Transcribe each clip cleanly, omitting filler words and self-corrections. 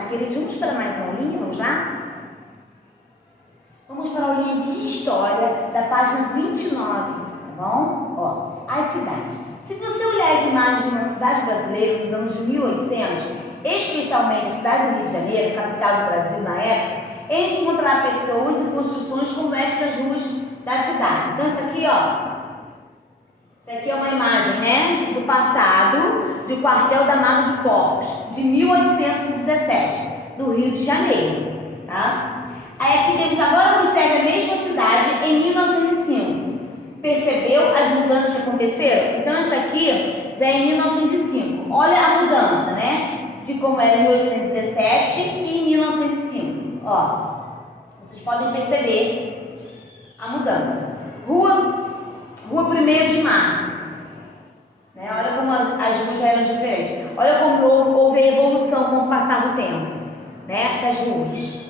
cidade. Queridos, vamos para mais uma aulinha? Vamos lá? Vamos para a aulinha de História, da página 29, tá bom? Ó, as cidades. Se você olhar as imagens de uma cidade brasileira nos anos 1800, especialmente a cidade do Rio de Janeiro, capital do Brasil na época, encontrará pessoas e construções como esta nas ruas da cidade. Então, isso aqui, ó, isso aqui é uma imagem, né, do passado, do quartel da Mata de Porcos, de 1817, do Rio de Janeiro, tá? Aí aqui temos agora, observe a mesma cidade em 1905. Percebeu as mudanças que aconteceram? Então, isso aqui já é em 1905. Olha a mudança, né, de como era em 1817 e em 1905. Ó, vocês podem perceber a mudança. Rua 1º de Março, né? Olha como as ruas já eram diferentes. Olha como houve a evolução com o passar do tempo, né, das ruas.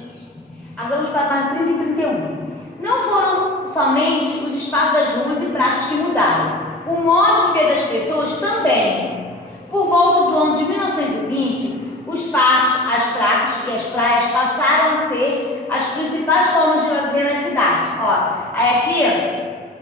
Agora vamos para a página 30 e 31. Não foram somente os espaços das ruas e praças que mudaram. O modo de ver das pessoas também. Por volta do ano de 1920, os parques, as praças e as praias passaram a ser as principais formas de lazer nas cidades. Ó, aí aqui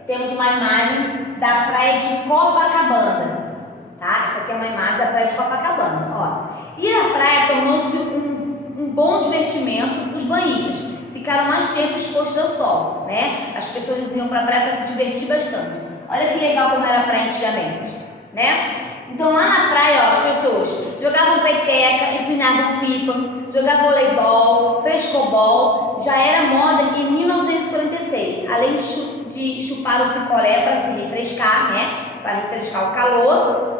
temos uma imagem da praia de Copacabana, tá? Essa aqui é uma imagem da praia de Copacabana, ó. Ir à praia tornou-se um bom divertimento dos banhistas. Ficaram mais tempo expostos ao sol, né? As pessoas iam para a praia para se divertir bastante. Olha que legal como era a praia antigamente, né? Então lá na praia, ó, as pessoas jogavam peteca, empinavam pipa, jogavam voleibol, frescobol. Já era moda em 1946, além de chupar o picolé para se refrescar, né? Para refrescar o calor.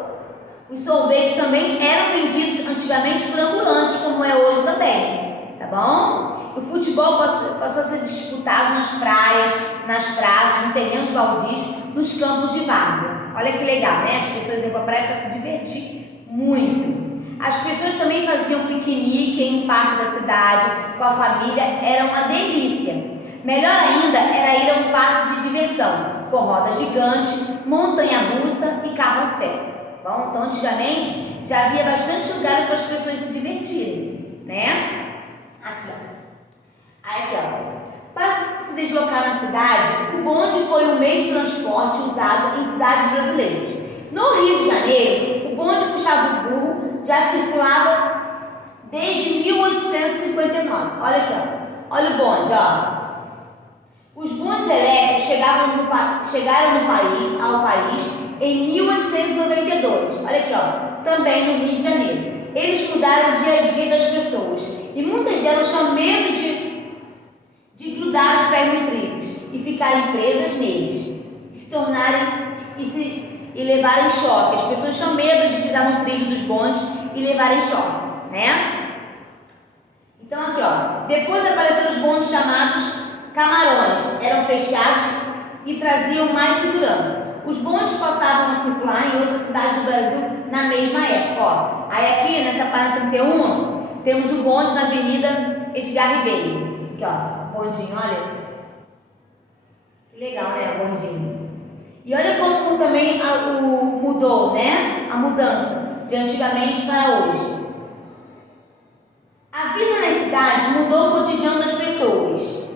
Os sorvetes também eram vendidos antigamente por ambulantes, como é hoje também, tá bom? O futebol passou a ser disputado nas praias, nas praças, em terrenos baldios, nos campos de várzea. Olha que legal, né? As pessoas iam para a praia para se divertir muito. As pessoas também faziam piquenique em um parque da cidade, com a família, era uma delícia. Melhor ainda era ir a um parque de diversão, com roda gigante, montanha-russa e carrossel. Bom, então antigamente já havia bastante lugar para as pessoas se divertirem, né? Aqui, ó. Aí aqui, ó. Para se deslocar na cidade, o bonde foi um meio de transporte usado em cidades brasileiras. No Rio de Janeiro, o bonde puxava o burro, já circulava desde 1859. Olha aqui, ó. Olha o bonde, ó. Os bondes elétricos chegaram ao país em 1892. Olha aqui, ó. Também no Rio de Janeiro. Eles mudaram o dia a dia das pessoas. E muitas delas tinham medo de grudar os pés nos trilhos e ficarem presas neles. E levarem choque. As pessoas tinham medo de pisar no trilho dos bondes e levarem choque, né? Então aqui, ó. Depois apareceram os bondes chamados camarões, eram fechados e traziam mais segurança. Os bondes passavam a circular em outras cidades do Brasil na mesma época, ó. Aí aqui, nessa página 31, temos o bonde na Avenida Edgar Ribeiro. Aqui, ó, o bondinho, olha. Que legal, né, o bondinho. E olha como também mudou, né, a mudança de antigamente para hoje. A vida nas cidades mudou o cotidiano das pessoas.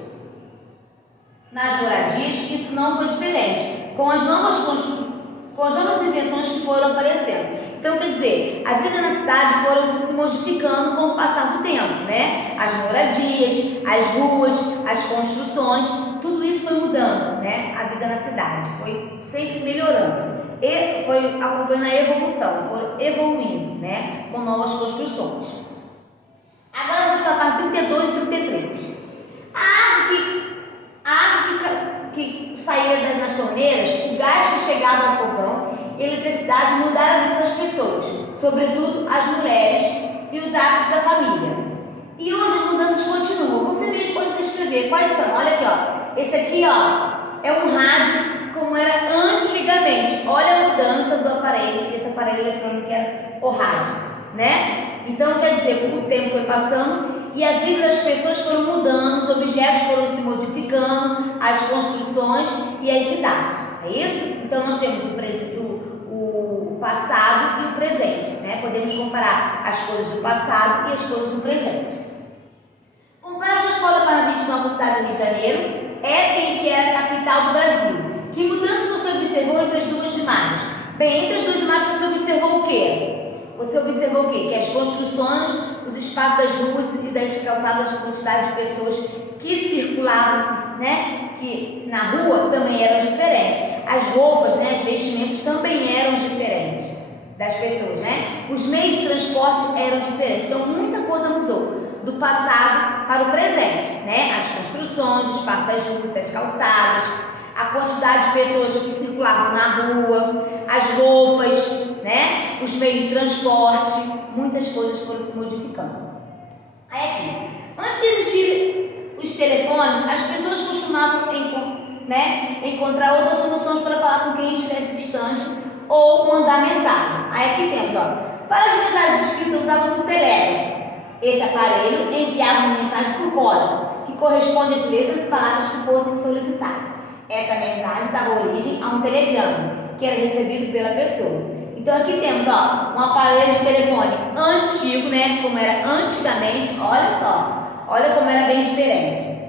Nas moradias, isso não foi diferente, com as novas invenções que foram aparecendo. Então, quer dizer, a vida na cidade foram se modificando com o passar do tempo, né? As moradias, as ruas, as construções, tudo isso foi mudando, né? A vida na cidade foi sempre melhorando. E foi acompanhando a evolução, foram evoluindo, né? Com novas construções. Agora vamos para a parte 32 e 33. A água que saía nas torneiras, o gás que chegava ao fogão e a eletricidade mudaram a vida das pessoas, sobretudo as mulheres e os hábitos da família. E hoje as mudanças continuam. Você mesmo pode descrever quais são. Olha aqui, ó. Esse aqui, ó, é um rádio como era antigamente. Olha a mudança do aparelho. Esse aparelho eletrônico era o rádio, né? Então, quer dizer, o tempo foi passando e a vida das pessoas foram mudando, os objetos foram se modificando, as construções e as cidades. É isso? Então, nós temos o passado e o presente, né? né? Podemos comparar as coisas do passado e as coisas do presente. Comparar a escola para 29 da cidade do Rio de Janeiro quem que era a capital do Brasil. Que mudanças você observou entre as duas imagens? Bem, entre as duas imagens você observou o quê? Você observou o quê? Que as construções, os espaços das ruas e das calçadas, a quantidade de pessoas que circulavam, né? Que na rua também eram diferentes. As roupas, né? As vestimentas também eram diferentes das pessoas, né? Os meios de transporte eram diferentes. Então, muita coisa mudou do passado para o presente, né? As construções, o espaço das ruas, das calçadas, a quantidade de pessoas que circulavam na rua, as roupas, né? Os meios de transporte, muitas coisas foram se modificando. Aí aqui, antes de existir os telefones, as pessoas costumavam encontrar outras soluções para falar com quem estivesse distante ou mandar mensagem. Aí aqui temos, ó, para as mensagens escritas usava-se o telégrafo. Esse aparelho enviava uma mensagem por código, que corresponde às letras e palavras que fossem solicitadas. Essa mensagem dava origem a um telegrama, que era recebido pela pessoa. Então aqui temos, ó, um aparelho de telefone antigo, né, como era antigamente, olha só, olha como era bem diferente.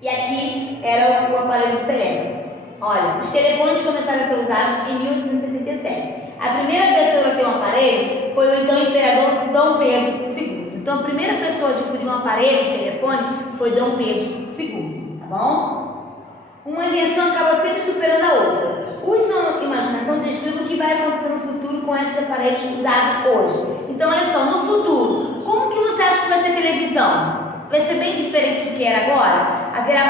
E aqui era o aparelho do telégrafo. Olha, os telefones começaram a ser usados em 1877. A primeira pessoa a ter um aparelho foi o então imperador Dom Pedro II. Então, a primeira pessoa a adquirir um aparelho de telefone foi Dom Pedro II, tá bom? Uma invenção acaba sempre superando a outra. Use sua imaginação e descreva o que vai acontecer no futuro com esses aparelhos usados hoje. Então, olha só, no futuro, como que você acha que vai ser televisão? Vai ser bem diferente do que era agora? Haverá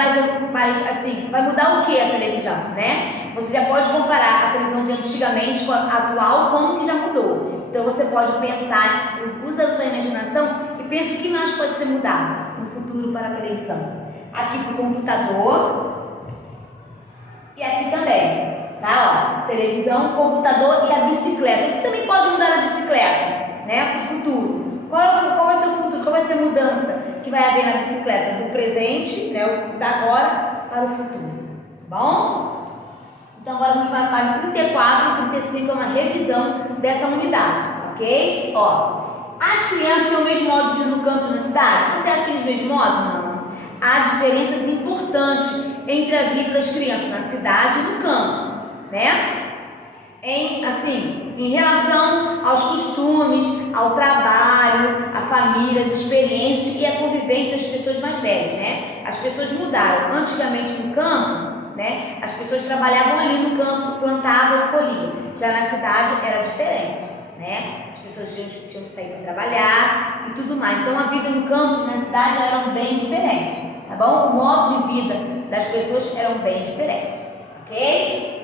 mais assim, vai mudar o que a televisão, né? Você já pode comparar a televisão de antigamente com a atual, como que já mudou. Então você pode pensar, usa a sua imaginação e pense o que mais pode ser mudado no futuro para a televisão. Aqui para o computador e aqui também, tá? Ó, televisão, computador e a bicicleta. O que também pode mudar na bicicleta, né? No futuro. Qual vai ser o futuro? Qual vai ser a mudança que vai haver na bicicleta? Do presente, né? O da agora para o futuro. Tá bom? Então agora vamos para a página 34 e 35, é uma revisão dessa unidade, ok? Ó, as crianças têm o mesmo modo de vida no campo e na cidade? Você acha que têm o mesmo modo? Não. Há diferenças importantes entre a vida das crianças na cidade e no campo, né? Em relação aos costumes, ao trabalho, à família, às experiências e à convivência das pessoas mais velhas, né? As pessoas mudaram. Antigamente no campo, né? As pessoas trabalhavam ali no campo, plantavam e colhiam. Já na cidade era diferente, né? As pessoas tinham que sair para trabalhar e tudo mais. Então a vida no campo e na cidade eram bem diferentes, tá bom? O modo de vida das pessoas eram bem diferentes, ok?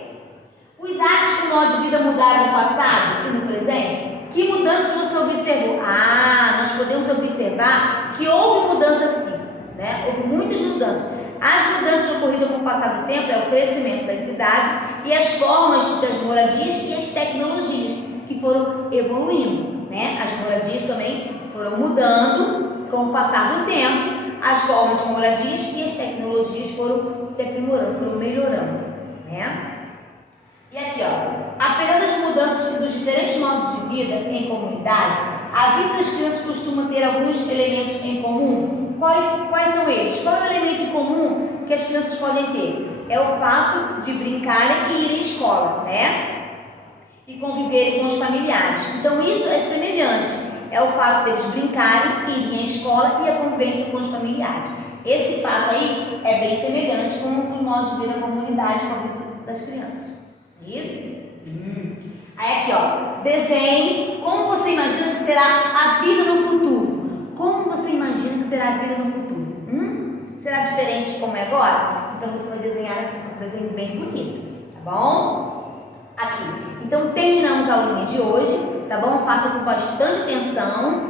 Os hábitos do modo de vida mudaram no passado e no presente? Que mudanças você observou? Nós podemos observar que houve mudança sim, né? Houve muitas mudanças. As mudanças ocorridas com o passar do tempo é o crescimento das cidades e as formas das moradias e as tecnologias que foram evoluindo, né? As moradias também foram mudando com o passar do tempo, as formas de moradias e as tecnologias foram se aprimorando, foram melhorando, né? E aqui, ó, apesar das mudanças dos diferentes modos de vida em comunidade, a vida das crianças costuma ter alguns elementos em comum. Quais são eles? Qual é o elemento em comum que as crianças podem ter? É o fato de brincarem e irem à escola, né? E conviverem com os familiares. Então isso é semelhante. É o fato deles brincarem, irem à escola e a convivência com os familiares. Esse fato aí é bem semelhante com o modo de vida da comunidade, com a vida das crianças. Isso? Aí aqui, ó, desenhe como você imagina que será a vida no futuro. Como você imagina que será a vida no futuro? Será diferente de como é agora? Então você vai desenhar aqui, um desenho bem bonito, tá bom? Aqui. Então terminamos a aulinha de hoje, tá bom? Faça com bastante atenção